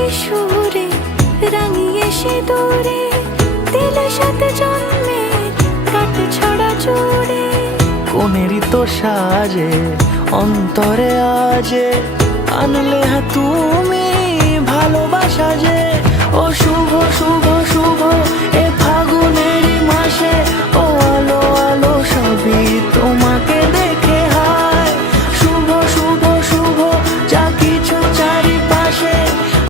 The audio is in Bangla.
মিষ্টি সুরে রাঙিয়ে সিঁদুরে দিলে সাথে জন্মে কাট ছড়া জুড়ে। কোনেরই তো সাজে অন্তরে আজে আনলে হ্যাঁ তুমি